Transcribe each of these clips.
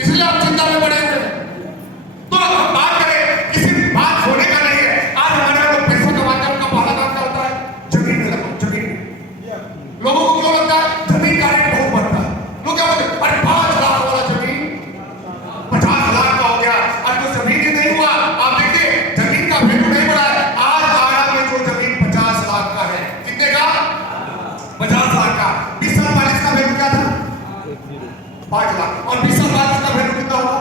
इसलिए आप चिंता में पड़े हुए हैं। तो अब हम बात करें, किसी बात होने का नहीं है। आज हमारे यहाँ लोग पैसा कमाते हैं, उनका पहला काम क्या होता है? जमीन में लगाओ, जमीन में। लोगों को क्यों लगता है जमीन का रेट बहुत बढ़ता है? लोग क्या बोलते हैं, अरे 5 लाख वाला जमीन 50 लाख का हो गया। अब तो जमीन ही नहीं हुआ, आप देखिए जमीन का वैल्यू नहीं बढ़ा है। आज आरा में जो जमीन 50 लाख का है, कितने का? 50 लाख का। 20 साल पहले इसका वैल्यू क्या था? 5 लाख। और 20 साल बाद इसका वैल्यू कितना होगा?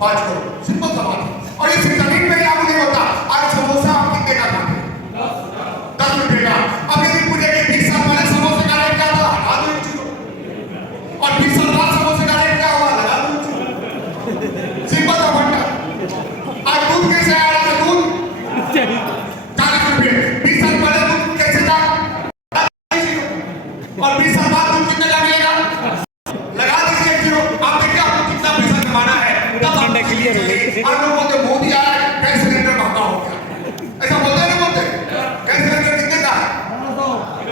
5 करोड़। सिंपल सा बात है। और इस जमीन में लागू नहीं होता। आज समोसा आप कितने का खाते हैं? 10 रुपए का। अब यदि पूछे कि 20 साल पहले समोसे का रेट क्या था? लगा दो 1 किलो। और 20 साल बाद समोसे का रेट क्या हुआ? लगा दो 1 किलो। सिंपल सा फंडा। आज दूध कैसे आ रहा है? दूध 40 रुपए। 20 साल पहले दूध कैसे था? और 20 साल बाद दूध कितने का मिलेगा? लगा दीजिए 1 किलो। आप देखिए आपको कितना पैसा कमाना है। क्लियर हो गई। आप लोग बोलते मोदी आया है, गैस सिलेंडर महंगा हो गया। ऐसा बोलते नहीं बोलते? गैस सिलेंडर कितने का?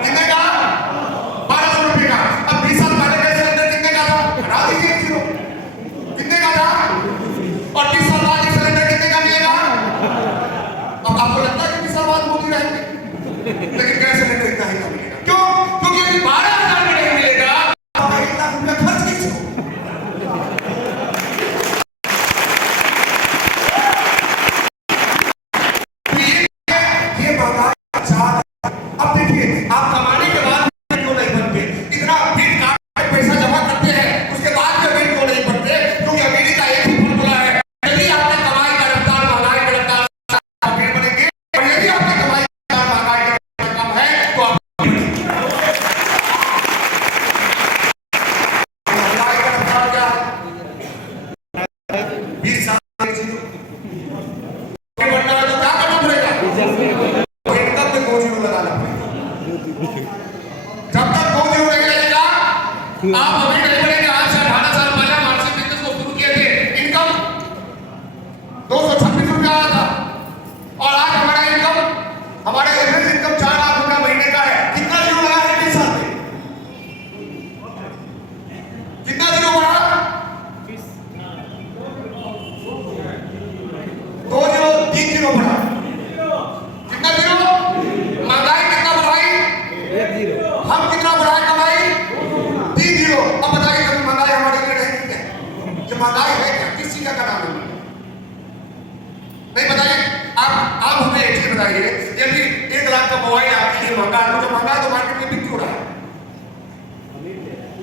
कितने का? 1200 रुपए का। अब 20 साल पहले गैस सिलेंडर कितने का था? हटा दीजिए 1 किलो। कितने का था? और 20 साल बाद सिलेंडर कितने का मिलेगा? अब आपको लगता है कि 20 साल बाद मोदी रहेंगे, लेकिन गैस सिलेंडर इतना ही का मिलेगा। क्यों? क्योंकि 12,000 में नहीं मिलेगा। 1 लाख रुपया खर्च किस हो? अब देखिए आप कमाने के बाद क्यों नहीं बनते? इतना बिल काट पैसा जमा करते हैं, उसके बाद में बिल क्यों नहीं बनते? क्योंकि अमीरी का एक ही फॉर्मूला है, यदि आपने कमाई का रफ्तार महंगाई का रफ्तार बिल बनेंगे, और यदि आपने कमाई का महंगाई का रफ्तार कम है तो आप महंगाई का रफ्तार क्या है? 20 साल बनना है तो क्या करना पड़ेगा? इनकम में 2 जीरो लगाना पड़ेगा। जब तक 2 जीरो नहीं लगेगा आप अभी नहीं बढ़ेंगे। आज से 18 साल पहले मार्केट बिजनेस को शुरू किए थे, इनकम 226 रुपया आया था, और आज हमारा इनकम, हमारा एवरेज इनकम 4 लाख रुपया महीने का है। कितना जीरो लगा है 20 साल में? कितना जीरो बढ़ा? 2 जीरो 3 जीरो बढ़ा। कितना जीरो? महंगाई कितना बढ़ाई? 1 जीरो। हम कितना बढ़ाए कमाई? 3 जीरो। अब बताइए कभी महंगाई हमारे लिए रहेगी क्या? ये महंगाई है क्या? किस चीज का नाम है? नहीं बताइए। आप हमें एक चीज बताइए, यदि 1 लाख का मोबाइल आपके लिए महंगा है, तो महंगा तो मार्केट में बिक क्यों रहा है?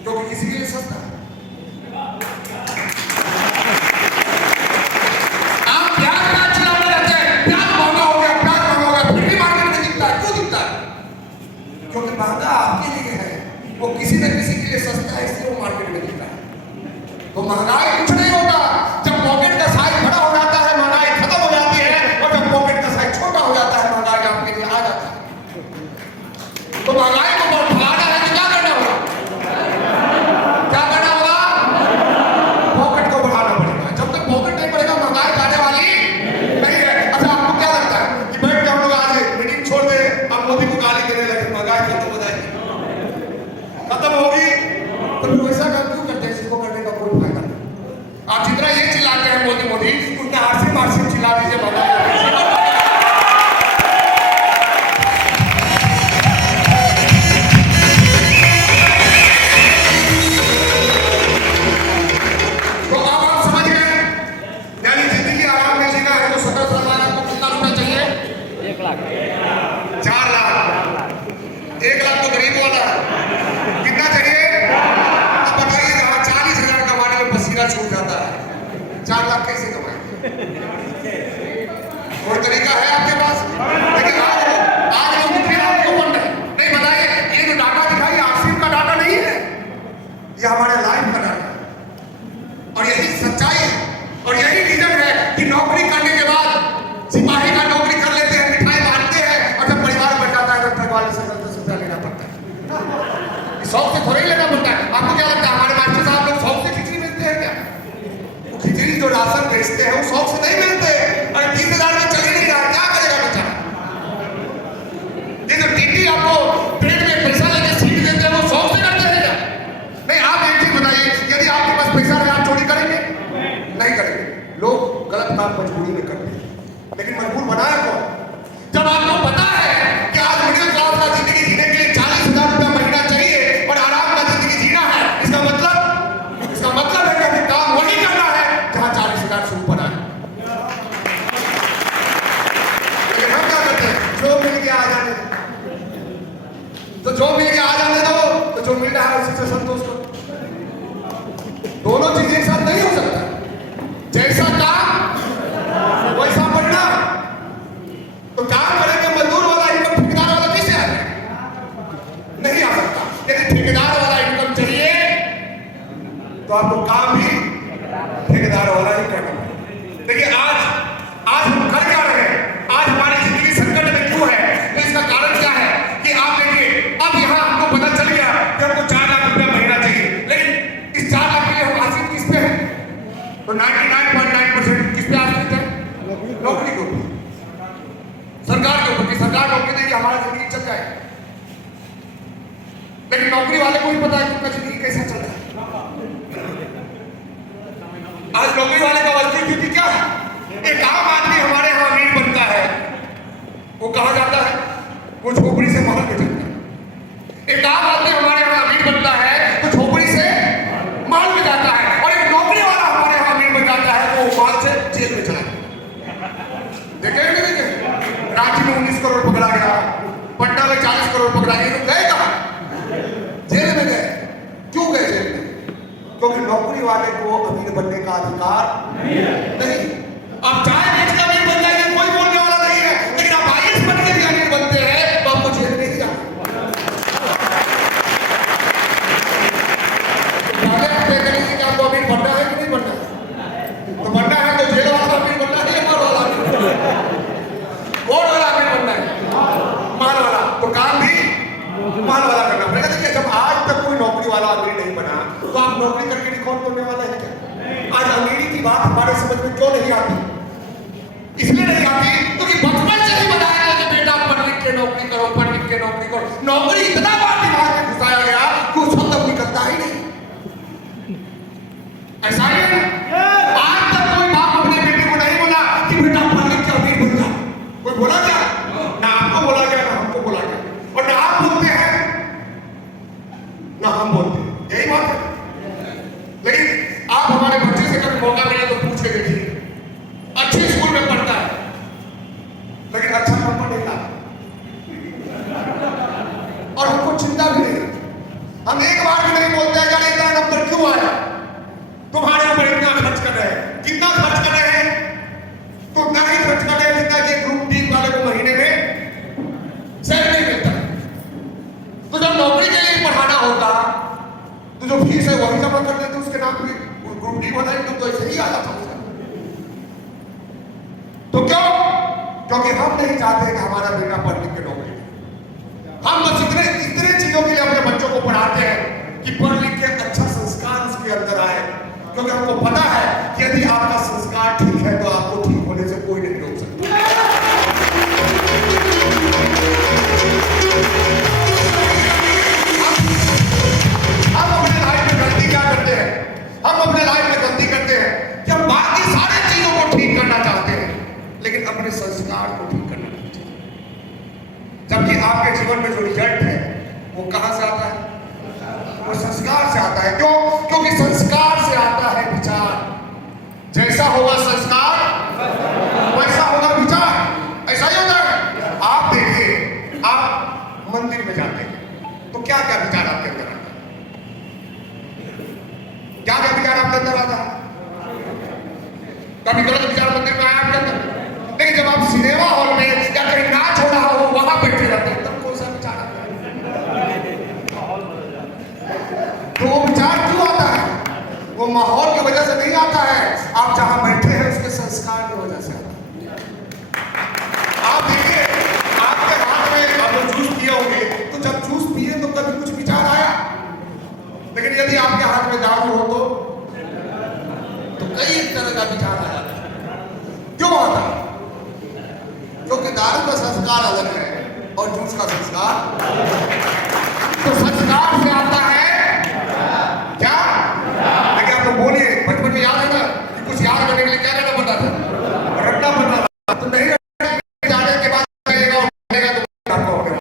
क्योंकि किसी के लिए सस्ता है। आप प्याज चलाने लगते हैं, प्याज महंगा हो गया, प्याज महंगा हो गया, फिर भी मार्केट में दिखता है। क्यों दिखता है? क्योंकि महंगा आपके लिए है, वो किसी न किसी के लिए सस्ता है, इसलिए वो मार्केट में दिखता है। तो महंगाई कुछ नहीं होता। जब पॉकेट का साइज बड़ा हो जाता है, महंगाई खत्म हो जाती है, और जब पॉकेट का साइज छोटा हो जाता है, महंगाई आपके लिए आ जाता है। तो महंगाई को बढ़ाना है तो क्या करना होगा? क्या करना होगा? पॉकेट को बढ़ाना पड़ेगा। जब तक पॉकेट नहीं बढ़ेगा, महंगाई जाने वाली नहीं है। अच्छा आपको क्या लगता है कि बैठ के हम लोग आज मीटिंग छोड़ दे, अब मोदी को गाली देने लगे, महंगाई खत्म हो जाएगी? खत्म होगी? तो ऐसा क्यों करते हैं? इसको करने का कोई फायदा नहीं। आप जितना ये चिल्लाते हैं मोदी मोदी, उतना आरसी चिल्ला दीजिए महंगाई। तो अब आप समझ गए, यानी जिंदगी आराम में जीना है तो 17 साल बाद आपको कितना रुपया चाहिए? 1 लाख 4 लाख। 1 लाख तो गरीब वाला है। कितना चाहिए? अब बताइए, जहाँ 40,000 कमाने में पसीना छूट जाता है, 4 लाख कैसे कमाएंगे? कोई तरीका है आपके पास? लेकिन आज लोग फिर आपको बन रहे नहीं। बताइए, ये जो डाटा दिखाई आसिफ का डाटा नहीं है, ये हमारे लाइफ का डाटा है। और यही सच्चाई है, और यही रीजन है कि नौकरी करने के बाद सिपाही का नौकरी कर लेते हैं, मिठाई बांटते हैं, और जब परिवार बढ़ जाता है तो ट्रक वाले से 10 रुपया लेना पड़ता है। शौक से थोड़ी लेना पड़ता है। आपको क्या लगता है हमारे मास्टर साहब लोग शौक से खिचड़ी बेचते हैं क्या? नहीं करेंगे। लोग गलत काम मजबूरी में करते हैं, लेकिन मजबूर बनाया कौन? जब आपको पता है कि आज मिडिल क्लास का जिंदगी जीने के लिए 40,000 रुपया महीना चाहिए और आराम का जिंदगी जीना है, इसका मतलब है कि हमें काम वही करना है जहां 40,000 से ऊपर आए। लेकिन हम क्या करते हैं? जो मिल गया आ जाने दो, तो जो मिल गया आ जाने दो, तो जो मिल रहा है उसी से संतोष करो। दोनों चीजें एक साथ नहीं हो सकता। जैसा काम वैसा बढ़ना। तो काम करेंगे मजदूर वाला इनकम ठेकेदार वाला कैसे आएगा? नहीं आ सकता। यदि ठेकेदार वाला इनकम चाहिए तो आपको काम भी ठेकेदार वाला ही करना पड़ेगा। देखिए आज हम कर क्या रहे हैं? आज हमारी जिंदगी संकट में क्यों है? तो इसका कारण क्या है कि आप देखिए, अब यहाँ हमको पता चल गया कि हमको 4 लाख रुपया महीना चाहिए, लेकिन इस 4 लाख के लिए हम आश्रित किस पे हैं? तो 99.9% किस पे आश्रित है? नौकरी के ऊपर, सरकार के ऊपर। कि सरकार नौकरी देगी हमारा जिंदगी चल जाए। लेकिन नौकरी वाले को भी पता है कि उनका जिंदगी कैसा चल रहा है। आज नौकरी वाले का वास्तविक स्थिति क्या है? एक आम आदमी हमारे यहाँ अमीर बनता है, वो कहा जाता है वो झोपड़ी से महल में जाता है। एक आम आदमी हमारे यहाँ अमीर बनता है तो झोपड़ी से महल में जाता है, और एक नौकरी वाला हमारे यहाँ अमीर बन जाता है तो वो महल से जेल में चला जाता। देखे रांची में 19 करोड़ पकड़ा गया, पटना में 40 करोड़ पकड़ा गया, तो गए कहाँ? जेल में गए। क्यों गए जेल में? क्योंकि नौकरी वाले को अमीर बनने का अधिकार नहीं। आप चाहे बेच का अमीर बन जाइए, कोई बोलने वाला नहीं है, लेकिन आप आईएएस बन के भी अमीर बनते हैं तो आपको जेल में ही जाना। आपको अमीर बनना है कि नहीं बनना है? तो बनना है तो जेल वाला अमीर बनना है, माल वाला वोट वाला अमीर बनना है, माल वाला। तो काम भी माल वाला करना पड़ेगा। देखिए, जब आज तक कोई नौकरी वाला अमीर नहीं बना तो आप नौकरी करके रिकॉर्ड करने वाला है क्या? आज अमीरी की बात हमारे समझ में क्यों नहीं आती? इसलिए नहीं आती क्योंकि बचपन से ही बताया गया कि बेटा पढ़ लिख के नौकरी करो, पढ़ लिख के नौकरी करो। नौकरी इतना बार दिमाग में घुसाया गया कि उस शब्द निकलता ही नहीं। ऐसा ही है। आज तक कोई बाप अपने बेटे को नहीं बोला कि बेटा पढ़ लिख के अमीर बन जा। कोई बोला क्या? ना आपको बोला गया, ना हमको बोला गया, और ना आप बोलते हैं ना हम बोलते हैं। यही बात है। लेकिन आप हमारे बच्चे से कभी मौका मिले तो पूछ के देखिए, अच्छे स्कूल में पढ़ता है लेकिन अच्छा नंबर नहीं लाता, और हमको चिंता भी नहीं। हम एक बार भी नहीं बोलते हैं कि इतना नंबर क्यों आया, तुम्हारे ऊपर इतना खर्च कर रहे हैं। कितना खर्च कर रहे हैं? तो उतना ही खर्च कर रहे हैं जितना कि ग्रुप डी वाले को महीने में सैलरी मिलता है। तो जब नौकरी के लिए पढ़ाना होता तो जो फीस है वही जमा कर देते, उसके नाम पे ग्रुप डी वाला इनकम तो ऐसे ही आ जाता उसका। तो क्यों? क्योंकि हम नहीं चाहते कि हमारा बेटा पढ़ लिख के नौकरी करे। हम बस इतने चीजों के लिए अपने बच्चों को पढ़ाते हैं कि पढ़ लिख के अच्छा संस्कार उसके अंदर आए, क्योंकि हमको पता है कि यदि आपका संस्कार ठीक है तो आपको ठीक होने से कोई नहीं रोक सकता। हम अपने लाइफ में गलती क्या करते हैं? हम अपने लाइफ में गलती करते हैं कि हम बाकी सारी चीजों को ठीक करना चाहते हैं, लेकिन अपने संस्कार को ठीक करना नहीं चाहते। जबकि आपके जीवन में जो रिजल्ट है वो कहां से आता है? वो संस्कार से आता है। क्यों? क्योंकि संस्कार से आता है विचार। जैसा होगा संस्कार वैसा होगा विचार। ऐसा ही होता है। आप देखिए, आप मंदिर में जाते हैं तो क्या क्या विचार आपके अंदर आता है? क्या क्या विचार आपके अंदर आता है? कभी गलत विचार मंदिर में आया आपके अंदर? लेकिन जब आप सिनेमा हॉल में या कहीं नाच हो रहा हो वहां बैठे रहते हैं तब कौन सा विचार आता है? तो वो विचार क्यों आता है? वो माहौल की वजह से नहीं आता है, आप जहां बैठे हैं उसके संस्कार की वजह से आता है। आप देखिए, आपके हाथ में आप जूस पिए होंगे तो जब जूस पिए तो कभी कुछ विचार आया, लेकिन यदि आपके हाथ में दारू हो तो कई तरह का विचार आ जाता है। क्यों आता है? क्योंकि दारू का संस्कार अलग है और जूस का संस्कार। तो संस्कार से आता है क्या? लेकिन आप लोग बोलिए, बचपन में याद है ना कि के लिए क्या करना पड़ता था, रखना पड़ता था। तो नहीं जाने के बाद लगेगा तो आपको होने वाला।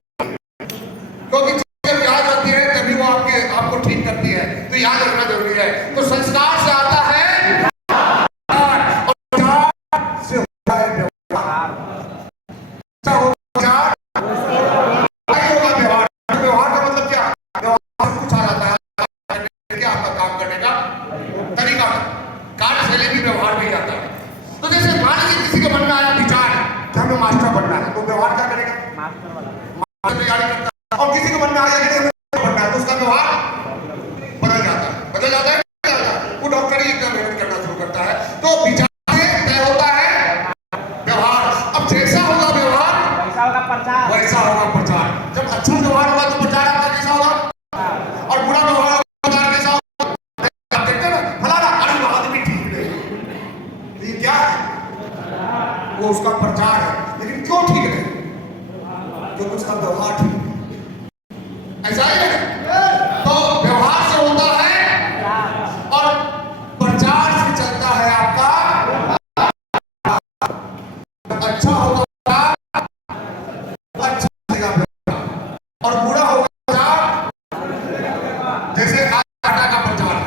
क्योंकि जब याद आती है तभी वो आपको ठीक करती है, तो याद रखना जरूरी है। तो संस्कार से आता है से होता है व्यवहार। व्यवहार का मतलब क्या, व्यवहार कुछ आ जाता है क्या आपका काम करने का तरीका, कार्यशैली भी व्यवहार में ही आता है। तो जैसे मान लीजिए किसी के मन में आया विचार कि हमें मास्टर बनना है, तो व्यवहार क्या करेगा, मास्टर तैयारी करता है। और किसी के मन में आया कि हमें बनना है, तो उसका व्यवहार बदल जाता है, बदल जाता है। वो डॉक्टर ही इतना मेहनत करना शुरू करता है। तो विचार से तय होता है व्यवहार। अब जैसा होगा व्यवहार वैसा होगा प्रचार। जब अच्छा व्यवहार होगा तो प्रचार आपका कैसा होगा, और बुरा व्यवहार होगा प्रचार कैसा होगा। देखते ना फलाना, अरे वो आदमी ठीक नहीं, ये क्या है, वो उसका प्रचार है। लेकिन क्यों ठीक नहीं, क्योंकि उसका व्यवहार ठीक है। ऐसा ही है। तो व्यवहार से होता है और प्रचार से चलता है आपका। अच्छा होगा अच्छा चलेगा और बुरा होगा प्रचार। जैसे आज टाटा का प्रचार है,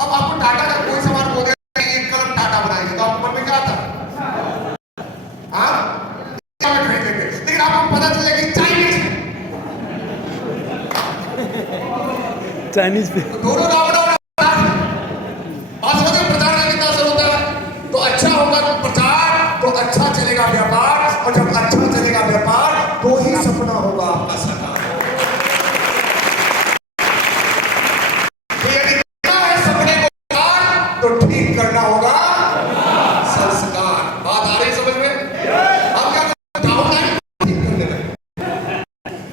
अब आपको टाटा का कोई सामान बोले एक कलम टाटा बनाएंगे तो आपको मन में क्या आता है, हाँ क्या में खरीदेंगे। लेकिन आपको पता चले कि चाइनीज पे दोनों नाम प्रचार का कितना असर होता है। तो अच्छा होगा प्रचार तो अच्छा चलेगा व्यापार, और जब अच्छा चलेगा व्यापार तो ही सपना होगा आपका साकार। तो यदि करना है सपने को तो ठीक करना होगा संस्कार। बात आ रही समझ में। हम क्या ठीक करने लगे,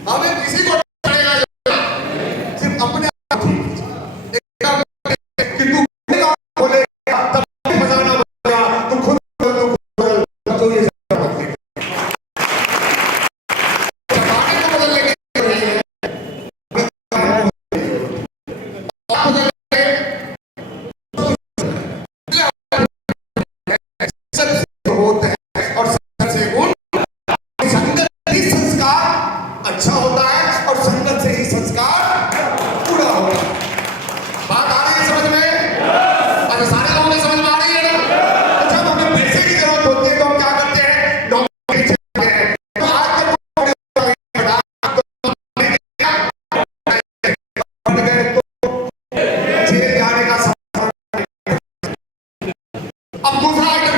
हमें किसी को सिर्फ अपने अच्छा होता है और संगत से ही संस्कार पूरा होता है। बात आ रही है समझ में। अच्छा सारे लोगों में समझ में आ रही है ना। जब हमें पैसे की जरूरत होती है तो हम क्या करते हैं, नौकरी करते हैं। तो आज जब जेल जाने का अब दूसरा आइटम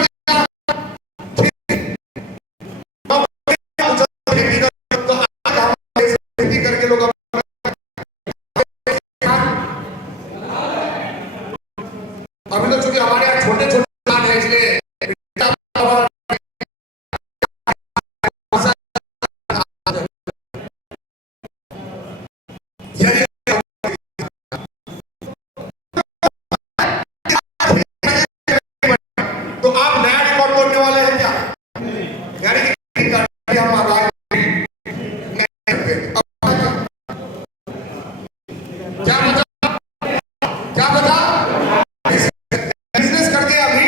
करके लोग अभी तो चूंकि हमारे यहाँ छोटे छोटे प्लान है इसलिए तो आप नया रिकॉर्ड तोड़ने वाले हैं क्या, यानी कि हम आगे क्या बता बिजनेस करके अभी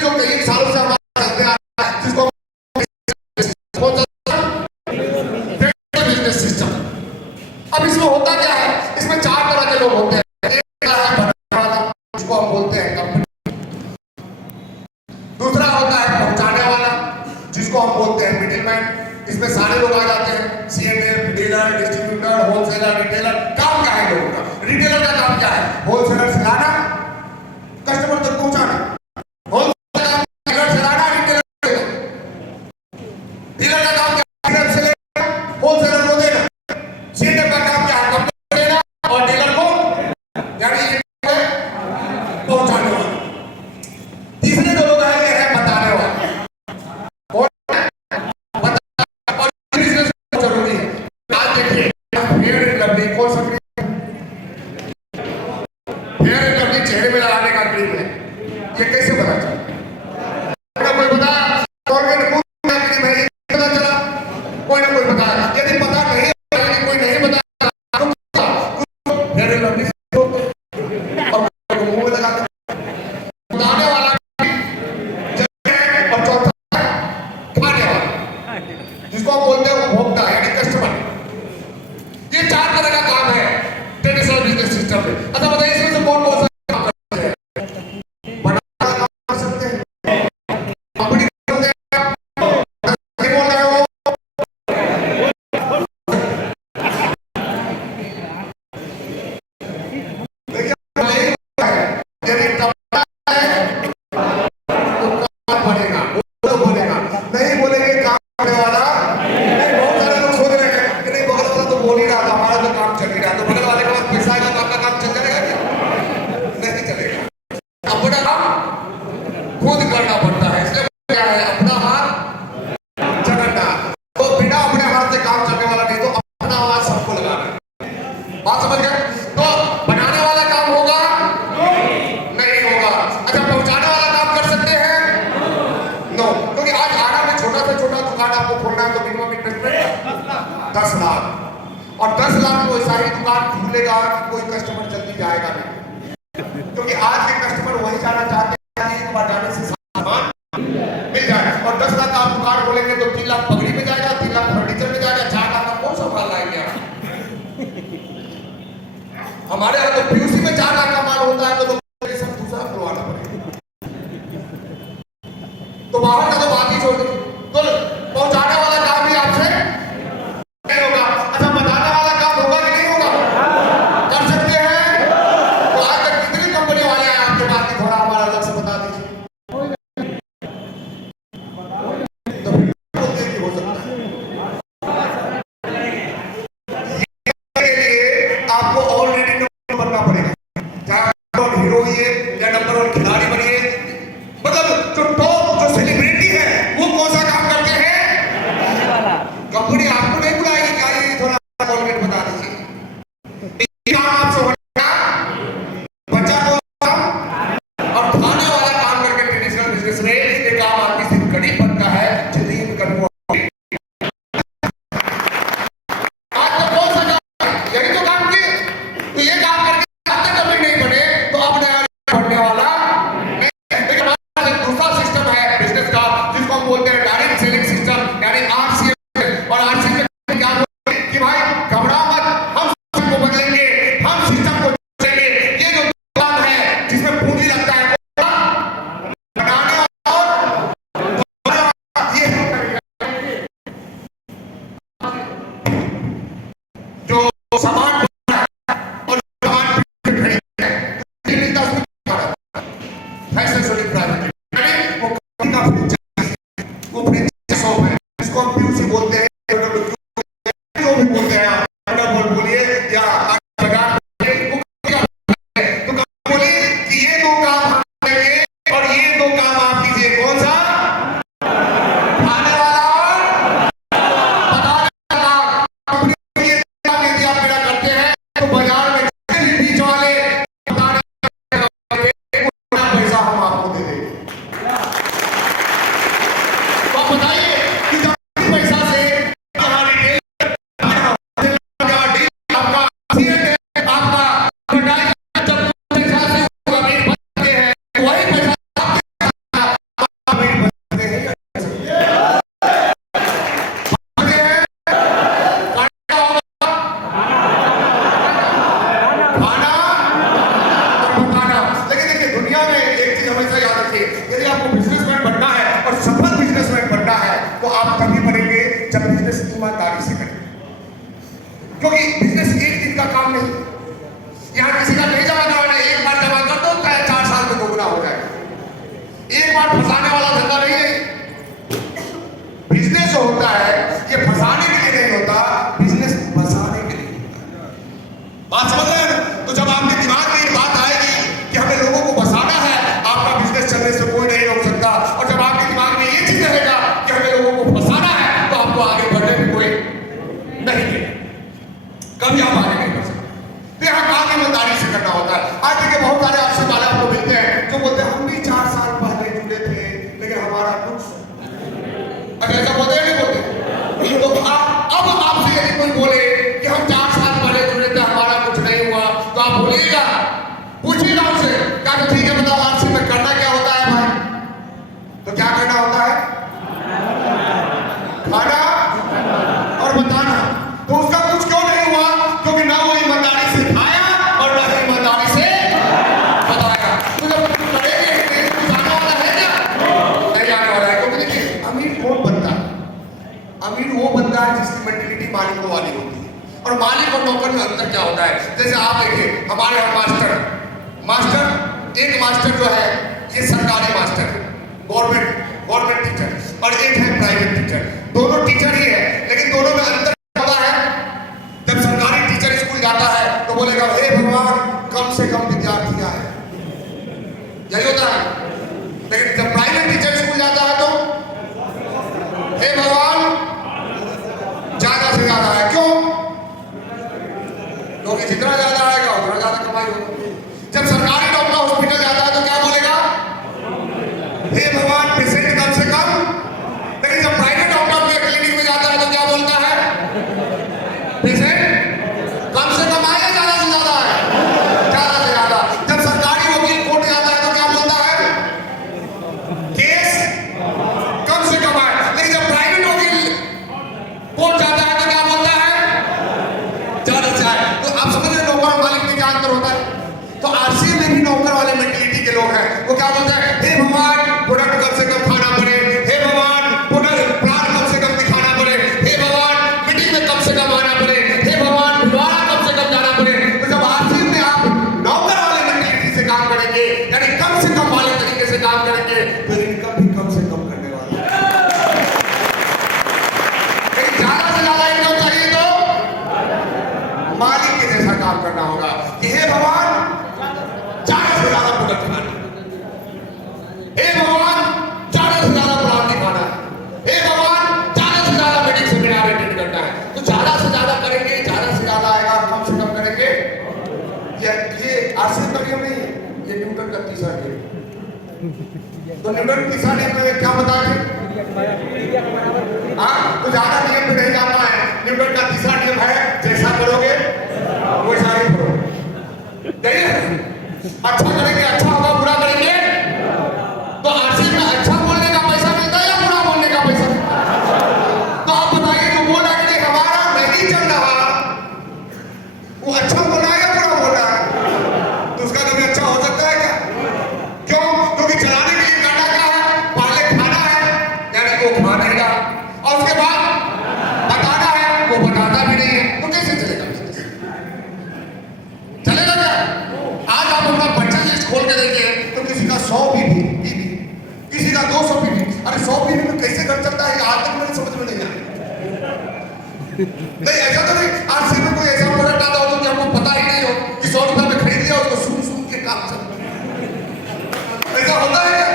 जो कई सालों से हमारे चलते आ रहा है जिसको बिजनेस सिस्टम। अब इसमें होता क्या है, इसमें चार तरह के लोग होते हैं। एक है जिसको हम बोलते हैं कंपनी, दूसरा होता है पहुंचाने वाला जिसको हम बोलते हैं मिडिलमैन। इसमें सारे लोग आ जाते हैं, CNF, dealer, distributor, wholesaler, retailer. काम क्या है लोगों का, रिटेलर का काम क्या है, होलसेलर से लाना कस्टमर तक पहुंचाना। होलसेलर का डीलर से लाना, रिटेलर डीलर का काम क्या है, से लेना होलसेलर को देना। सीएनएफ का काम क्या है, कंपनी को देना और डीलर को यानी पहुंचाने वाला। तीसरे दो लोग है बताने वाले। जरूरी है आज देखिए फेयर एंड लवली कौन सा फेयर एंड का काम है ट्रेडिशनल बिजनेस सिस्टम में। अच्छा बताइए इसमें से कौन कौन सा काम करते हैं? बनाना काम कर सकते हैं, कंपनी कर सकते हैं, नहीं बोल रहे हो? देखिए यदि टमाटर है तो काम बढ़ेगा, वो बोलेगा, नहीं बोलेंगे काम करने वाला नहीं। बहुत सारे लोग सोच रहे हैं कि नहीं बगल वाला तो बोल ही रहा था, हमारा तो काम चल ही रहा, तो बगल वाले के पास पैसा आएगा तो आपका काम चल जाएगा क्या? नहीं चलेगा। अपना काम खुद करना पड़ता है, इसलिए क्या है अपना हाथ चढ़ना। तो बिना अपने हाथ से काम चलने वाला नहीं, तो अपना हाथ सबको लगाना है। बात समझ गए? तो बनाने वाला काम होगा नहीं होगा। अच्छा पहुंचाने वाला काम कर सकते हैं? नो, क्योंकि आज आरा में छोटा से छोटा दुकान आपको खोलना है तो मिनिमम इन्वेस्टमेंट 10 लाख, और 10 लाख में वैसा ही दुकान खुलेगा कि कोई कस्टमर जल्दी जाएगा नहीं, क्योंकि आज के कस्टमर वही जाना चाहते हैं एक बार जाने से सामान मिल जाए। और 10 लाख आप दुकान खोलेंगे तो 3 लाख पगड़ी में जाएगा, 3 लाख फर्नीचर में जाएगा, 4 लाख का कौन सा माल लाएंगे आप? हमारे यहाँ तो पीयूसी में 4 लाख का माल होता है, तो लोग सब दूसरा खुलवाना पड़ेगा। तो बाहर का तो बात ही छोड़ दीजिए, तो पहुंचाने वाला काम भी आपसे नहीं होगा। अच्छा बताने वाला काम होगा कि नहीं होगा? कर सकते हैं? तो आज तक कितनी कंपनी वाले हैं आपके पास की, थोड़ा हमारा अलग से बता दीजिए। तो बोलते कि हो सकता है के लिए आपको ऑलरेडी नंबर बनना पड़ेगा, चाहे आप हीरो ही या नंबर 1 खिलाड़ी बनिए। मतलब जो टॉप जो सेलिब्रिटी है वो कौन सा काम करते हैं? कंपनी आपको नहीं बुलाएगी, क्या ये थोड़ा कॉलगेट बता दीजिए। काम आपसे होगा बच्चा को और खाने वाला काम करके ट्रेडिशनल बिजनेस में एक आम आदमी सिर्फ गरीब बनता है, जल्दी कन्फर्म। आज तो कौन सा यही तो काम किए, तो ये काम करके जब तक कभी नहीं बने तो अपने बढ़ने वाला नहीं। लेकिन हमारा एक दूसरा सिस्टम है बिजनेस का जिसको हम बोलते हैं डायरेक्ट सेलिंग सिस्टम, यानी आरसीएम। और आरसीएम क्या बोलते हैं कि भाई घबराओ मत, हम सिस्टम को बदलेंगे, हम सिस्टम को चलेंगे। ये जो काम है जिसमें पूंजी लगता है बनाने और ये जो सामान फैशन शो प्राइवेट वो कंपनी का वो फ्रेंचाइज शॉप है, जिसको हम पीयूसी बोलते हैं, जो भी बोलते हैं आप बोलिए या बाजार बोलिए, वो क्या है? तो बोलिए कि ये 2 काम हम करेंगे और ये 2 काम आप कीजिए। कौन सा? खाने वाला और बनाने वाला। कंपनी ये काम यदि आप मेरा करते हैं तो बाजार में जितने भी बीच वाले बताने पैसा हम आपको दे देंगे। तो आप बताइए कि जब पैसा से हमारी आपका सीएम आपका जब पैसा से अमीर बनते हैं वही पैसा अमीर बनते हैं। खाना और बताना। लेकिन देखिए दुनिया में एक चीज हमेशा याद रखिए, यदि आपको बिजनेसमैन बनना है और सफल बिजनेसमैन बनना है तो आप तभी बनेंगे जब बिजनेस ईमानदारी से करेंगे, क्योंकि बिजनेस एक दिन का काम नहीं। यहाँ किसी का नहीं जमा करवाना, एक बार जमा कर दो 4 साल में दोगुना हो जाएगा। एक बार फंसाने वाला धंधा नहीं है। बिजनेस जो होता है ये फंसाने के लिए नहीं होता, बिजनेस बसाने के लिए होता है। बात समझ रहे हैं? तो जब आपके दिमाग में ये बात आएगी कि हमें लोगों को बसाना है, आपका बिजनेस चलने से कोई नहीं रोक सकता। और जब आपके दिमाग में ये चीज रहेगा कि हमें लोगों को फंसाना है, तो आपको आगे बढ़ने में कोई नहीं देगा, कभी आप आगे नहीं बढ़ सकते। तो यहाँ काम ईमानदारी से करना होता है। आज देखिए बहुत सारे आपसे वाले आपको मिलते हैं जो बोलते हैं हम भी 4 साल पहले जुड़े थे लेकिन हमारा कुछ अगर ऐसा बोलते हैं नहीं बोलते। तो अब आपसे यदि कोई बोले कि हम 4 साल पहले जुड़े थे हमारा कुछ नहीं हुआ, तो आप बोलिएगा, पूछिएगा उनसे, क्या ठीक है बताओ आरसी में करना क्या होता है भाई? तो क्या करना होता है? खाना और बताना। तो उसका कुछ क्यों नहीं हुआ? क्योंकि ना वो नौकर में अंतर क्या होता है? जैसे आप देखिए हमारे यहाँ एक मास्टर जो है ये सरकारी मास्टर है, गवर्नमेंट टीचर, और एक है प्राइवेट टीचर। दोनों टीचर ही है, लेकिन दोनों में अंतर होता है। जब सरकारी टीचर स्कूल जाता है तो बोलेगा हे भगवान कम से कम विद्यार्थी आए, यही होता है। लेकिन जब प्राइवेट टीचर स्कूल जाता है तो हे भगवान ज्यादा से ज्यादा है। क्यों? क्योंकि जितना ज्यादा आएगा उतना ज्यादा कमाई होगी। जब सरकारी डॉक्टर हॉस्पिटल जाता है तो क्या बोलेगा? हे भगवान पेशेंट कम से कम। लेकिन जब प्राइवेट डॉक्टर के क्लिनिक में जाता है तो क्या बोलता है? पेशेंट कम से कम आए, ज्यादा से ज्यादा है, ज्यादा से ज्यादा। जब सरकारी वकील कोर्ट जाता है तो क्या बोलता है? केस कम से कम आए। लेकिन जब प्राइवेट वकील कोर्ट जाता है तो क्या बोलता है? ज्यादा से आए। तो आप समझ रहे नौकर और मालिक में क्या अंतर होता है? तो आरसीए में भी नौकर वाले मेंटेलिटी के लोग हैं। वो क्या बोलते हैं? हे भगवान प्रोडक्ट कम से कम खाना पड़े, हे भगवान प्रोडक्ट प्लान कम से कम दिखाना पड़े, हे भगवान मीटिंग में कम से कम आना पड़े, हे भगवान बुलाना कम से कम जाना पड़े। तो जब आरसीए में आप नौकर वाले मेंटेलिटी से काम करेंगे, यानी कम से कम वाले तरीके से काम करेंगे, तो इनकम भी कम से कम करने वाला है। लेकिन ज्यादा से ज्यादा इनकम चाहिए तो मालिक के जैसा काम करना होगा कि हे भगवान ज्यादा से ज्यादा प्रोडक्ट खाना, हे भगवान ज्यादा से ज्यादा प्लान दिखाना, हे भगवान ज्यादा से ज्यादा मीटिंग सेमिनार अटेंड करना है। तो ज्यादा से ज्यादा करेंगे, ज्यादा से ज्यादा आएगा, कम से कम करेंगे। ये आरसीए का नियम नहीं है, ये न्यूटन का तीसरा नियम। तो न्यूटन तीसरा नियम में क्या बताया? हाँ, तो ज्यादा नियम पे नहीं जाना है। न्यूटन का तीसरा नियम है जैसा करोगे वैसा ही करोगे। अच्छा करेंगे अच्छा होगा, बुरा करेंगे तो आरसीए में अच्छा बोलने का पैसा मिलता है या बुरा बोलने का पैसा मिलता है? तो आप बताइए जो बोल रहा है कि हमारा नहीं चल रहा, वो अच्छा बोल रहा है या बुरा बोल रहा है? तो उसका कभी अच्छा हो सकता है क्या? क्यों? क्योंकि चलाने के लिए करना क्या है? पहले खाना है, यानी वो खा नहीं रहा, और उसके बाद बताना है, वो बताता भी नहीं है। तो कैसे चलेगा? चलेगा क्या? आज आप अपना बचत लिस्ट खोल के देखिए तो किसी का 100 बीबी, किसी का 200 बीबी। अरे 100 बीबी में कैसे घर चलता है आज तक मेरी समझ में नहीं आया। नहीं ऐसा तो नहीं आरसीए में कोई ऐसा प्रोडक्ट आता हो तो कि हमको पता ही नहीं हो कि 100 रुपए में खरीद लिया, उसको सुन के काम चल, ऐसा होता है क्या?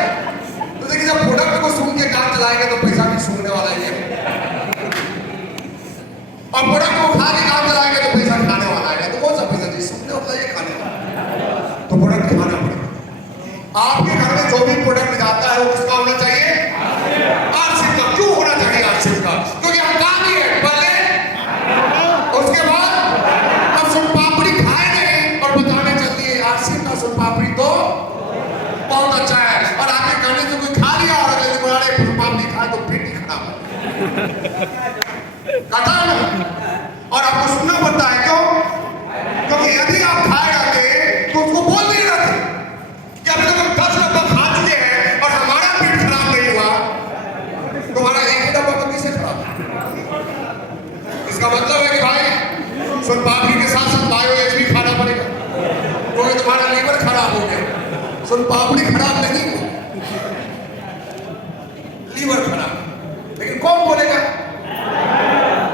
तो देखिए जब प्रोडक्ट को सुन के काम चलाएंगे तो पैसा भी सूंघने वाला ही है, और प्रोडक्ट को खा के काम चलाएंगे तो पैसा खाने वाला है। तो कौन सा पैसा चाहिए? सूंघने वाला है, खाने वाला? तो प्रोडक्ट खाना पड़ेगा। आपके घर में जो भी प्रोडक्ट जाता है वो किसका होना चाहिए? आरसीए का। क्यों होना चाहिए आरसीए का? क्योंकि हम काम ही है पहले, उसके बाद हम सुन पापड़ी खाएंगे और बताने चलती है आरसीए का सुन पापड़ी तो बहुत अच्छा है, और आपके कहने से कोई खा लिया और अगले दिन बोला सुन पापड़ी खाए तो पेट ही खराब है, कहता है ना। और आपको सुनना पड़ता है। क्यों? क्योंकि यदि आप खाए जाते तो उसको बोल नहीं रहते कि अभी तक 10 डब्बा खा चुके हैं और हमारा पेट खराब नहीं हुआ, तुम्हारा एक ही डब्बा कैसे खराब? इसका मतलब है कि भाई सुन पापड़ी के साथ साथ बायोएच भी खाना पड़ेगा, क्योंकि तुम्हारा लीवर खराब हो गया। सुन पापड़ी खराब नहीं हुआ, लीवर खराब। लेकिन कौन बोलेगा?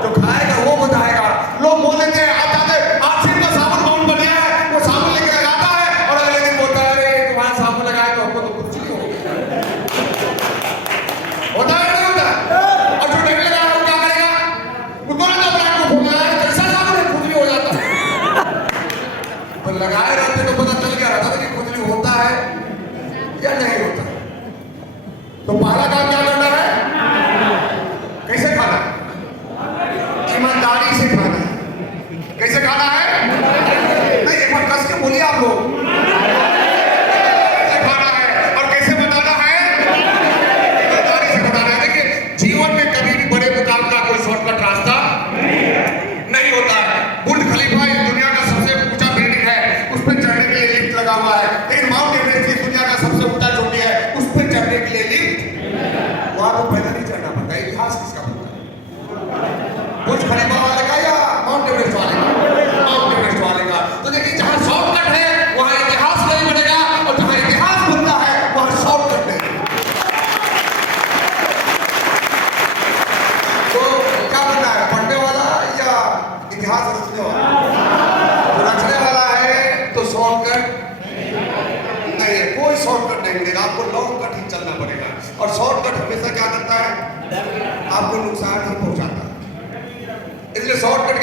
जो खाएगा वो बताएगा। लोग बोल देते हैं आप जाते आरसीए का साबुन बहुत बढ़िया है, वो साबुन लेके लगाता है और अगले दिन बोलता है अरे तुम्हारा साबुन लगाया तो हमको तो कुछ नहीं हो गया। होता है नहीं होता? और जो नहीं लगाया वो क्या करेगा? वो तुरंत अपने को भूल जाएगा कैसा साबुन है, खुजली हो जाता है। तो लगाए रहते तो पता चल गया रहता था कि खुजली होता है या नहीं होता। तो पहला काम क्या करना है? कैसे खाना? ईमानदारी से खाना है। कैसे खाना है? नहीं एक बार कस के बोलिए आप लोग। कैसे खाना है और कैसे बताना है? ईमानदारी से बताना है। देखिए जीवन में कभी भी बड़े मुकाम का कोई शॉर्टकट रास्ता नहीं होता है। बुर्ज खलीफा इस दुनिया का सबसे ऊंचा बिल्डिंग है, उस पर चढ़ने के लिए लिफ्ट लगा हुआ है। लेकिन माउंट एवरेस्ट इस दुनिया का सबसे ऊंचा चोटी है, उस पर चढ़ने के लिए लिफ्ट वहां तो पैदल नहीं चढ़ना पड़ता। इतिहास किसका पता है? बुर्ज खलीफा वाले का या माउंट एवरेस्ट वाले का?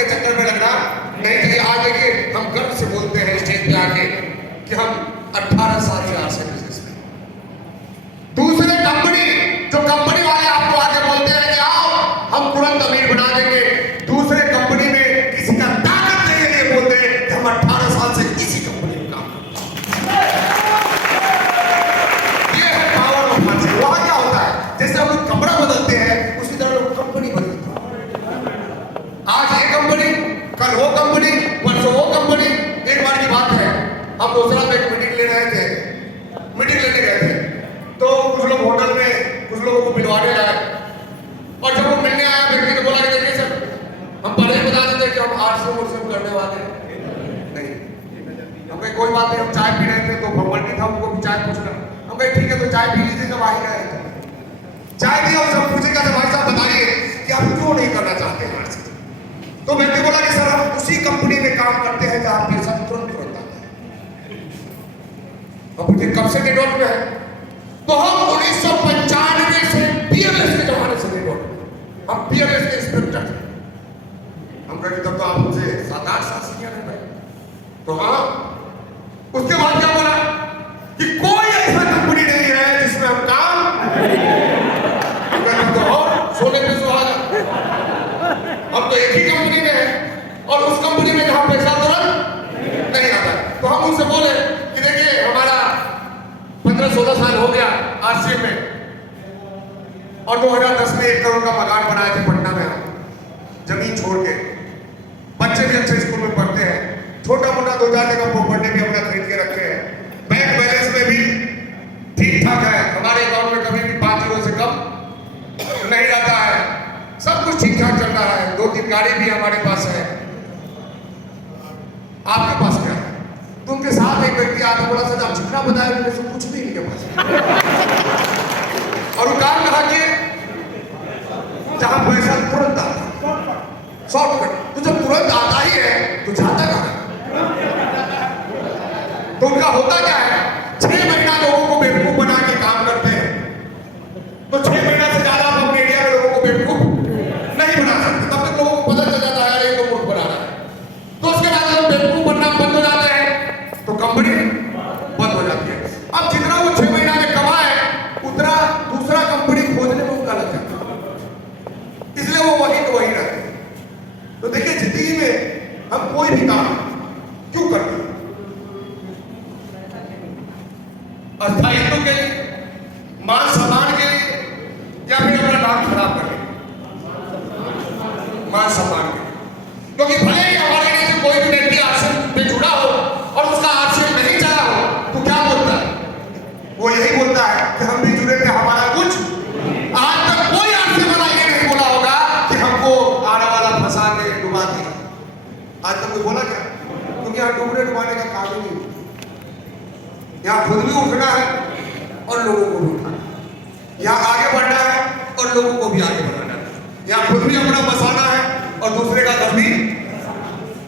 के चक्कर में लगना नहीं चाहिए। आज देखिए हम गर्व से बोलते हैं स्टेज पे आके कि हम 18 साल से आरसे बिजनेस में। दूसरे कंपनी जो कंपनी वाले आपको आके बोलते हैं कि आओ हम तुरंत अमीर बना देंगे, दूसरे कंपनी में किसी का ताकत नहीं है ये बोलते हैं कि हम 18 साल से इसी कंपनी में काम करते हैं। ये है पावर ऑफ मार्केट। वहां क्या होता है, जैसे हम लोग कपड़ा बदलते हैं उसी तरह लोग कंपनी बदलते हैं। आज ये कंपनी, कल वो कंपनी, परसों वो कंपनी। एक बार की बात है, हम दूसरा में एक मीटिंग लेने गए थे, तो कुछ लोग होटल में कुछ लोगों को मिलवाने लाए, और जब वो मिलने आया व्यक्ति ने बोला कि देखिए सर, हम पहले ही बता देते कि हम आर्ट्स में करने वाले नहीं। हम कहे कोई बात नहीं, हम चाय पी रहे थे तो फॉर्मेलिटी था उनको भी चाय पूछना। हम कहे ठीक है तो चाय पी लीजिए, जब आ ही रहे चाय दी और सब पूछेगा तो भाई साहब बताइए कि आप क्यों नहीं करना चाहते हैं आर्ट्स। तो व्यक्ति बोला कि सर हम उसी कंपनी में काम करते हैं जहां पैसा तुरंत आता है। अब मुझे कब से नेटवर्क में है, तो हम 1995 से पीएमएस के जमाने से नेटवर्क में, हम पीएमएस के इंस्पेक्टर थे। हम कहे तब तो आप मुझे 7-8 साल सीनियर है भाई। तो हाँ, उसके बाद क्या बोला कि कोई ऐसा कंपनी नहीं है जिसमें हम काम तो और सोने पे सुहागा। हम तो एक ही कंपनी में है और उस कंपनी में जहां पैसा तुरंत नहीं आता। तो हम उनसे बोले कि देखिए हमारा 15-16 साल हो गया आरसीए में, और 2010 में 1 करोड़ का मकान बनाए थे पटना में, जमीन छोड़ के। बच्चे भी अच्छे स्कूल में पढ़ते हैं, छोटा मोटा 2-4 जगह प्रॉपर्टी भी अपना खरीद के रखे हैं। बैंक बैलेंस में भी ठीक ठाक है, हमारे अकाउंट में कभी भी 5 करोड़ से कम नहीं रहता है, सब कुछ ठीक ठाक चल रहा है। 2-3 गाड़ी भी हमारे पास है। आपके पास क्या है? तो उनके साथ एक व्यक्ति आता, बोला सर आप जितना बताए मेरे से कुछ भी नहीं के पास। और वो काम कहा कि जहां पैसा तुरंत आता, शॉर्टकट। तो जब तुरंत आता ही है तो जाता कहां? तो उनका होता क्या है, 6 महीना लोगों को बेवकूफ बना के काम करते हैं। तो 6 महीना से ज्यादा हम मीडिया में लोगों को बेवकूफ नहीं बना सकते, तब तक लोगों को पता चल जाता है ये तो मूर्ख बना रहा है। तो उसके बाद जब बेवकूफ बनना बंद हो जाते हैं तो कंपनी बंद हो जाती है। अब जितना वो 6 महीना में कमाए उतना दूसरा कंपनी खोजने में उनका लग जाता है, इसलिए वो वही तो वही रहते हैं। तो देखिए जिंदगी में हम कोई भी काम क्यों करते हैं, अस्थायित्व के लिए, मान सम्मान के लिए, या फिर अपना नाम खराब करने के लिए? मान सम्मान के लिए। क्योंकि भले ही हमारे लिए से कोई भी व्यक्ति आरसीए में जुड़ा हो और उसका आरसीए नहीं चला हो तो क्या बोलता है, वो यही बोलता है कि हम भी जुड़े थे, हमारा कुछ। आज तक कोई आरसीए वाला ये नहीं बोला होगा कि हमको आने वाला फंसा के डुबा दिया। आज तक कोई बोला क्या? क्योंकि यहाँ डूबने डुबाने का काम ही नहीं। यहाँ खुद भी उठना है और लोगों को भी उठाना है। यहाँ आगे बढ़ना है और लोगों को भी आगे बढ़ाना है। यहाँ खुद भी अपना बसाना है और दूसरे का घर भी।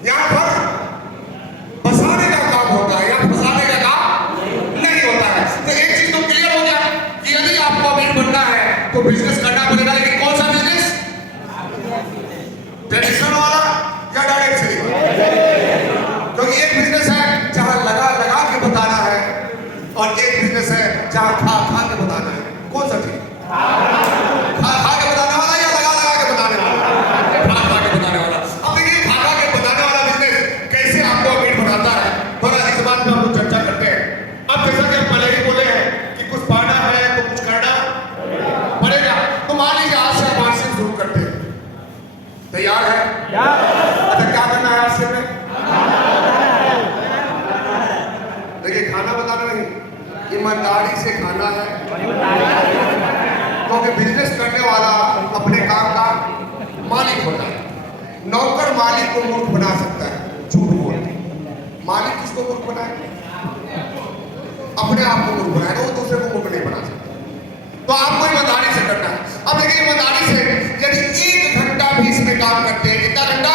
यहाँ पर बसाने का काम होता है, यहाँ फंसाने का काम नहीं होता है। तो एक चीज तो क्लियर हो गया कि यदि आपको अमीर बनना है तो बिजनेस करना पड़ेगा। लेकिन कौन सा बिजनेस? ट्रेडिशनल वाला या डायरेक्ट सेलिंग वाला? क्योंकि एक बिजनेस है जहां लगा लगा के बताना है और एक बिजनेस है जहां खा खा के बताना है। कौन सा चीज? खा खा के बताने वाला या लगा लगा के बताने वाला? खा खा के बताने वाला। अब देखिए खा खा के बताने वाला बिजनेस कैसे आपको अमीर बनाता है, थोड़ा इस बात पर हम लोग चर्चा करते हैं। अब जैसा कि हम पहले ही बोले हैं कि कुछ पाना है तो कुछ करना पड़ेगा। तो मान लीजिए आज से आप आरसीए शुरू करते हैं, तैयार है? अच्छा क्या करना है आरसीए में? देखिए खाना बताना नहीं, ईमानदारी से खाना है। क्योंकि बिजनेस करने वाला अपने काम का मालिक होता है। नौकर मालिक को मूर्ख बना सकता है, झूठ बोल के। मालिक किसको मूर्ख बनाए? अपने आप को मूर्ख बनाए, वो दूसरे को मूर्ख नहीं बना सकता। तो आपको ईमानदारी से करना है। अब देखिए ईमानदारी से यदि 1 घंटा भी इसमें काम करते हैं, कितना घंटा?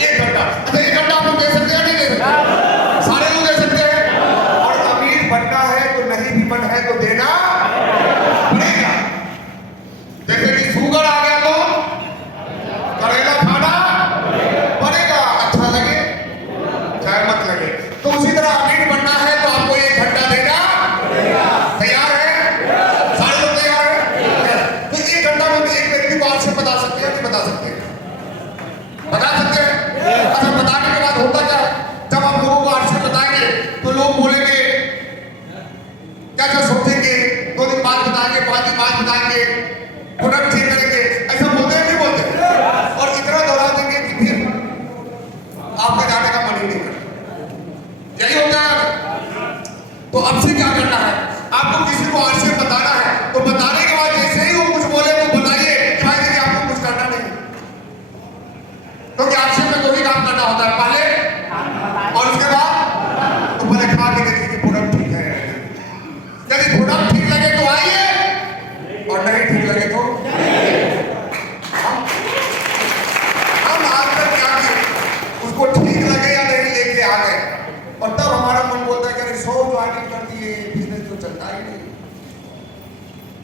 1 घंटा। अच्छा 1 घंटा आप लोग दे सकते हैं नहीं दे सकते? सारे लोग दे सकते हैं। और अमीर बनना है तो नहीं भी बन है तो देना पड़ेगा। जैसे कि शुगर आ गया तो करेला खाना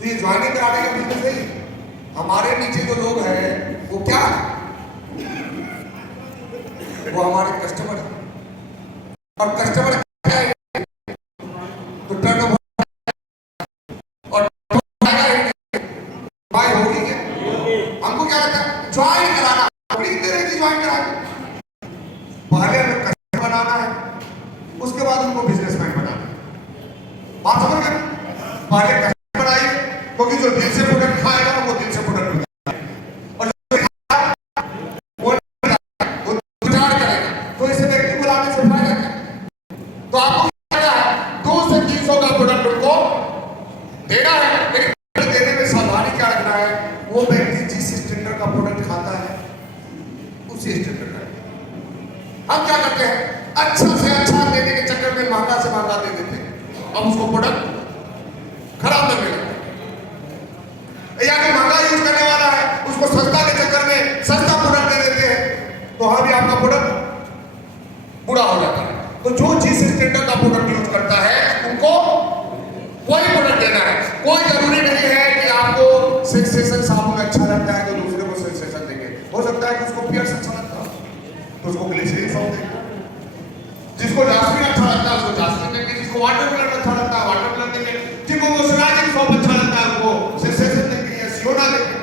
तो ये ज्वाइनिंग कराने का बिजनेस नहीं। हमारे नीचे जो लोग हैं वो क्या है? वो हमारे कस्टमर है, और कस्टमर क्या है? तो टर्नओवर और भाई होगी क्या? हमको क्या लगता है ज्वाइन कराना बड़ी देर है, ज्वाइन कराना। पहले हमें कस्टमर बनाना है, उसके बाद उनको बिजनेसमैन बनाना है। बात समझ गए? पहले कस्टमर बनाइए, क्योंकि जो दिल से प्रोडक्ट खाएगा वो दिल से प्रोडक्ट मिलेगा, और जो वो विचार करेगा, तो इसे व्यक्ति को लाने से फायदा क्या? तो आपको क्या है 200 से 300 का प्रोडक्ट उनको देना है, लेकिन देने में सावधानी क्या रखना है? वो व्यक्ति जिस स्टैंडर्ड का प्रोडक्ट खाता है उसी स्टैंडर्ड का। हम क्या करते हैं, अच्छा से अच्छा देने के चक्कर में महंगा से महंगा दे देते हैं, अब उसको प्रोडक्ट खराब लगने लगता है। या जो महंगा यूज करने वाला है उसको सस्ता के चक्कर में सस्ता प्रोडक्ट दे देते हैं, तो वहां भी आपका प्रोडक्ट बुरा हो जाता है। तो जो जिस स्टैंडर्ड का प्रोडक्ट यूज करता है उनको वही प्रोडक्ट देना है। कोई जरूरी नहीं है कि आपको सेंसेशन साबुन अच्छा लगता है तो दूसरे को सेंसेशन देंगे। हो सकता है कि उसको पियर्स अच्छा लगता है तो उसको ग्लिसरीन सॉल्ट देंगे, जिसको जास्मिन अच्छा लगता है उसको जास्मिन देंगे, जिसको वाटरमेलन अच्छा लगता है वाटरमेलन देंगे, जिसको मॉइस्चराइजिंग सोप अच्छा लगता है उनको सेंसेशन देंगे या सियोना देंगे।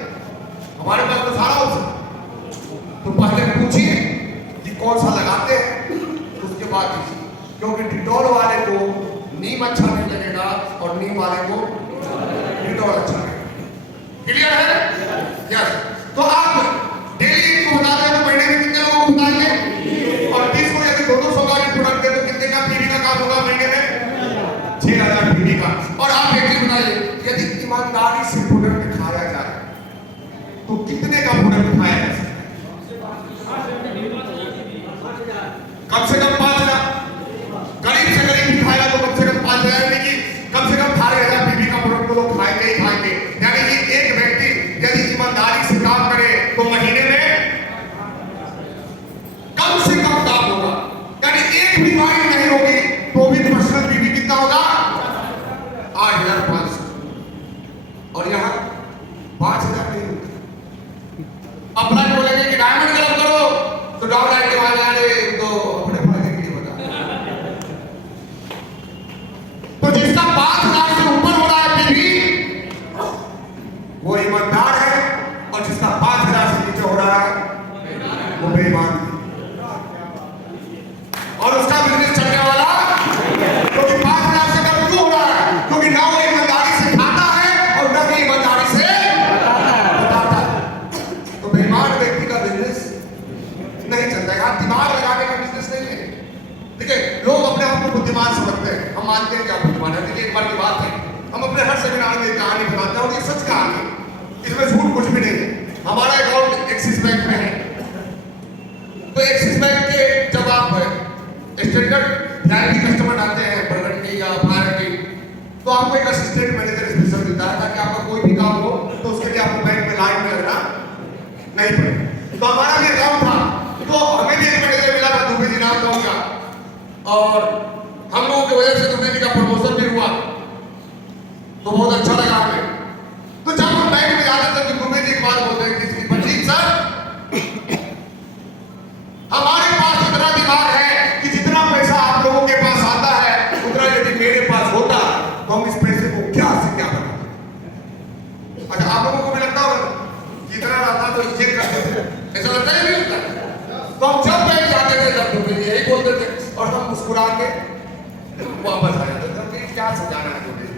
हमारे पास तो सारा ऑप्शन। तो पहले पूछिए कि कौन सा लगाते हैं, उसके बाद दीजिए, क्योंकि डिटॉल वाले को नीम अच्छा नहीं लगेगा और नीम वाले को डिटॉल अच्छा लगेगा। क्लियर है? यस। तो आप डेली इनको बताते हैं तो महीने में कितने लोगों को बताएंगे? और 30 को यदि 200 का प्रोडक्ट दे तो कितने का पीवी का काम होगा महीने में? 6000 पीवी का। और आप एक चीज बताइए, यदि ईमानदारी से प्रोडक्ट खाया जाए तो कितने का प्रोडक्ट खाया जा सकता है? कम से कम 5000। गरीब से गरीब भी खाएगा तो कम से कम 5000, यानी कि कम से कम 18,000 पीवी का प्रोडक्ट तो लोग खाएंगे ही खाएंगे। यानी कि एक व्यक्ति यदि ईमानदारी से काम करे तो महीने में कम से कम काम होगा, यानी एक बीमारी नहीं होगी तो भी पर्सनल पीवी कितना होगा? 8,500। और यहाँ 5,000 नहीं होता। अपना बोलेंगे कि डायमंड क्लब करो तो डाउन लाइन के वाले आने तो अपने फायदे के लिए बता। तो जिसका 5,000 से ऊपर हो रहा है पीवी वो ईमानदार है, और जिसका 5,000 से नीचे हो रहा है वो बेईमान है, और उसका बिजनेस चलने वाला, क्योंकि 5,000 से कम क्यों हो रहा है? क्योंकि ना वो ईमानदारी से खाता है और ना ही ईमानदारी से बताता है। तो बेईमान व्यक्ति का बिजनेस नहीं चलता है। दिमाग लगाने का बिजनेस नहीं है। देखिए, लोग अपने आप को बुद्धिमान समझते हैं, हम मानते हैं क्या बुद्धिमान है। देखिए, एक बार की बात है, हम अपने हर सेमिनार में एक कहानी बताते हैं और ये सच कहानी है, इसमें झूठ कुछ भी नहीं है। हमारा अकाउंट एक्सिस बैंक में है, तो एक्सिस बैंक के जब आप स्टैंडर्ड वीआईपी कस्टमर आते हैं बर्गंडी या प्रायोरिटी, तो आपको एक असिस्टेंट मैनेजर स्पेशल मिलता है ताकि आपका कोई भी काम हो तो उसके लिए आपको बैंक में लाइन में लगना नहीं पड़े। तो हमारा भी अकाउंट था, तो हमें भी एक मैनेजर मिला था दुबे जी नाम का उनका, और हम लोगों की वजह से दुबे जी का प्रमोशन भी हुआ, तो बहुत अच्छा लगा हमें। तो जब हम बैंक में जाते थे तो दुबे जी एक बात बोलते हैं कि बंजीत सर, हमारे पास इतना दिमाग है कि जितना पैसा आप लोगों के पास आता है उतना यदि मेरे पास होता तो हम इस पैसे को क्या से क्या बनाते। अच्छा, आप लोगों को भी लगता होगा जितना आता तो ये करते थे, ऐसा लगता है नहीं लगता? तो हम जब बैंक जाते थे तब तो यही बोलते थे और हम मुस्कुरा के वापस आ जाते थे कि क्या समझाना है तुम्हें।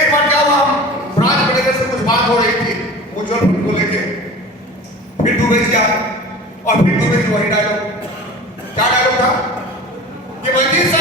एक बार क्या हुआ, हम ब्रांच मैनेजर से कुछ बात हो रही थी म्यूचुअल फंड को लेके, फिर दुबे जी आए और फिर दुबे जी वही डायलॉग, क्या डायलॉग था कि बंजीत